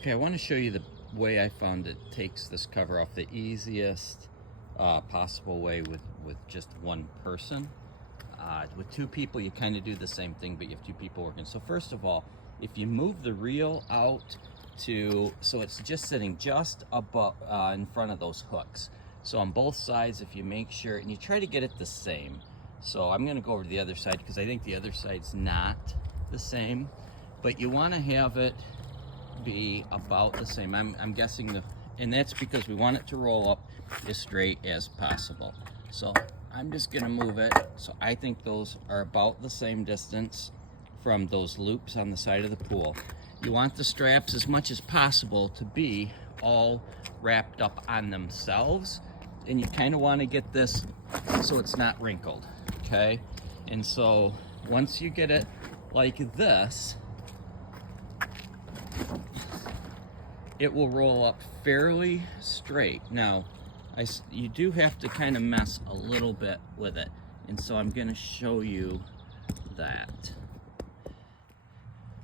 Okay, I want to show you the way I found it takes this cover off the easiest possible way with just one person. With two people, you kind of do the same thing, but you have two people working. So first of all, if you move the reel out so it's just sitting just above in front of those hooks. So on both sides, if you make sure, and you try to get it the same. So I'm going to go over to the other side because I think the other side's not the same, but you want to have it be about the same. I'm guessing and that's because we want it to roll up as straight as possible. So I'm just gonna move it. So I think those are about the same distance from those loops on the side of the pool. You want the straps as much as possible to be all wrapped up on themselves, and you kind of want to get this so it's not wrinkled, okay? And so once you get it like this, it will roll up fairly straight. Now, you do have to kind of mess a little bit with it, and so I'm going to show you that.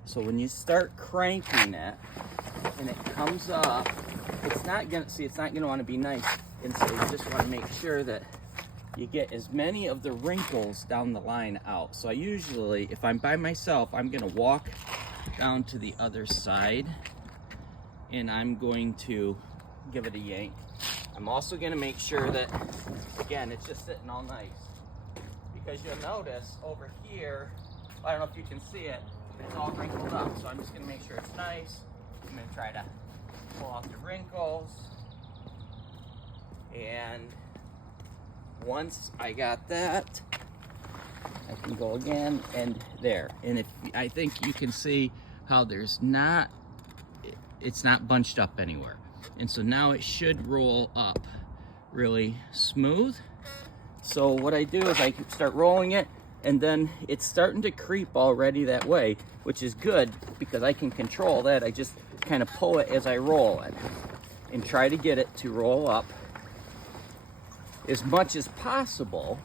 So when you start cranking it and it comes up, it's not going to want to be nice, and so you just want to make sure that you get as many of the wrinkles down the line out. So I usually, if I'm by myself, I'm going to walk down to the other side and I'm going to give it a yank. I'm also going to make sure that, again, it's just sitting all nice, because you'll notice over here, I don't know if you can see it, but it's all wrinkled up. So I'm just going to make sure it's nice. I'm going to try to pull out the wrinkles, and once I got that, I can go again and there. And if I think you can see how it's not bunched up anywhere. And so now it should roll up really smooth. So what I do is I start rolling it, and then it's starting to creep already that way, which is good because I can control that. I just kind of pull it as I roll it and try to get it to roll up as much as possible.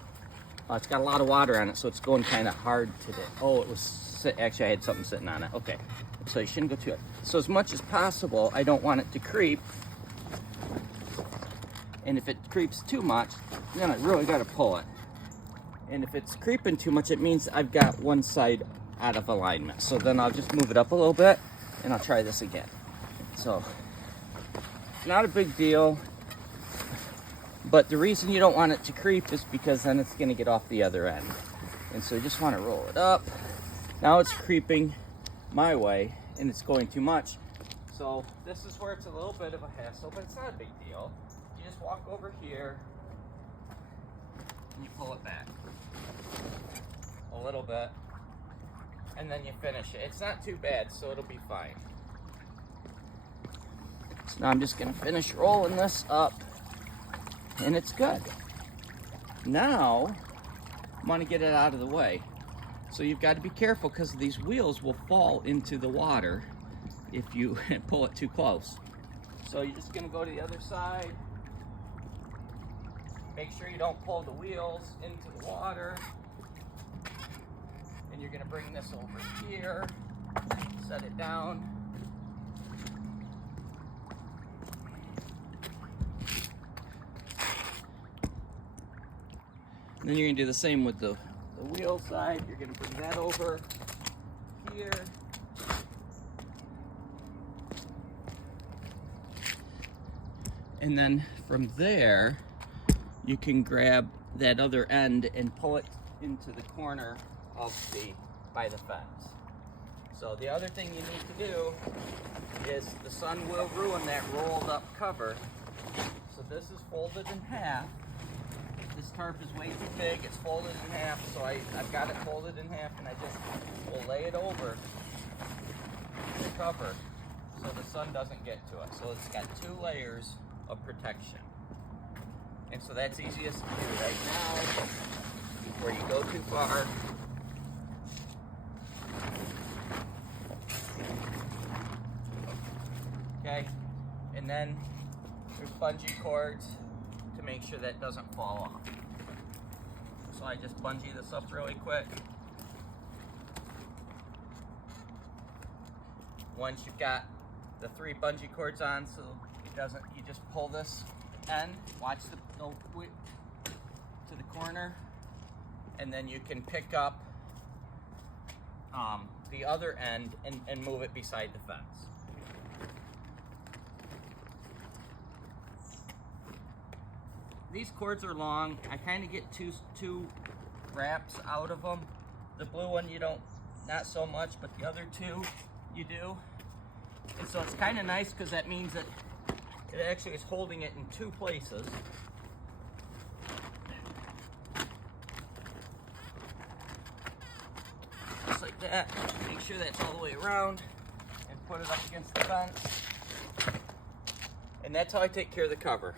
It's got a lot of water on it, so it's going kind of hard today. Oh, actually I had something sitting on it. Okay, so you shouldn't go too hard. So as much as possible, I don't want it to creep. And if it creeps too much, then I really got to pull it. And if it's creeping too much, it means I've got one side out of alignment. So then I'll just move it up a little bit and I'll try this again. So it's not a big deal, but the reason you don't want it to creep is because then it's going to get off the other end. And so you just want to roll it up. Now it's creeping my way and it's going too much. So this is where it's a little bit of a hassle, but it's not a big deal. You just walk over here and you pull it back a little bit, and then you finish it. It's not too bad, so it'll be fine. So now I'm just going to finish rolling this up, and it's good. Now I'm going to get it out of the way. So you've got to be careful because these wheels will fall into the water if you pull it too close. So you're just going to go to the other side. Make sure you don't pull the wheels into the water. And you're going to bring this over here, set it down. And then you're going to do the same with the wheel side. You're going to bring that over here. And then from there, you can grab that other end and pull it into the corner of by the fence. So the other thing you need to do is the sun will ruin that rolled up cover. So this is folded in half. This tarp is way too big, it's folded in half, so I've got it folded in half, and I just will lay it over the cover so the sun doesn't get to it. So it's got 2 layers of protection. And so that's easiest to do right now before you go too far. Okay, and then there's bungee cords to make sure that doesn't fall off. So I just bungee this up really quick. Once you've got the 3 bungee cords on so it doesn't, you just pull this end, watch the width to the corner, and then you can pick up the other end and move it beside the fence. These cords are long. I kind of get two wraps out of them. The blue one you don't, not so much, but the other 2 you do. And so it's kind of nice because that means that it actually is holding it in 2 places. Just like that. Make sure that's all the way around and put it up against the fence. And that's how I take care of the cover.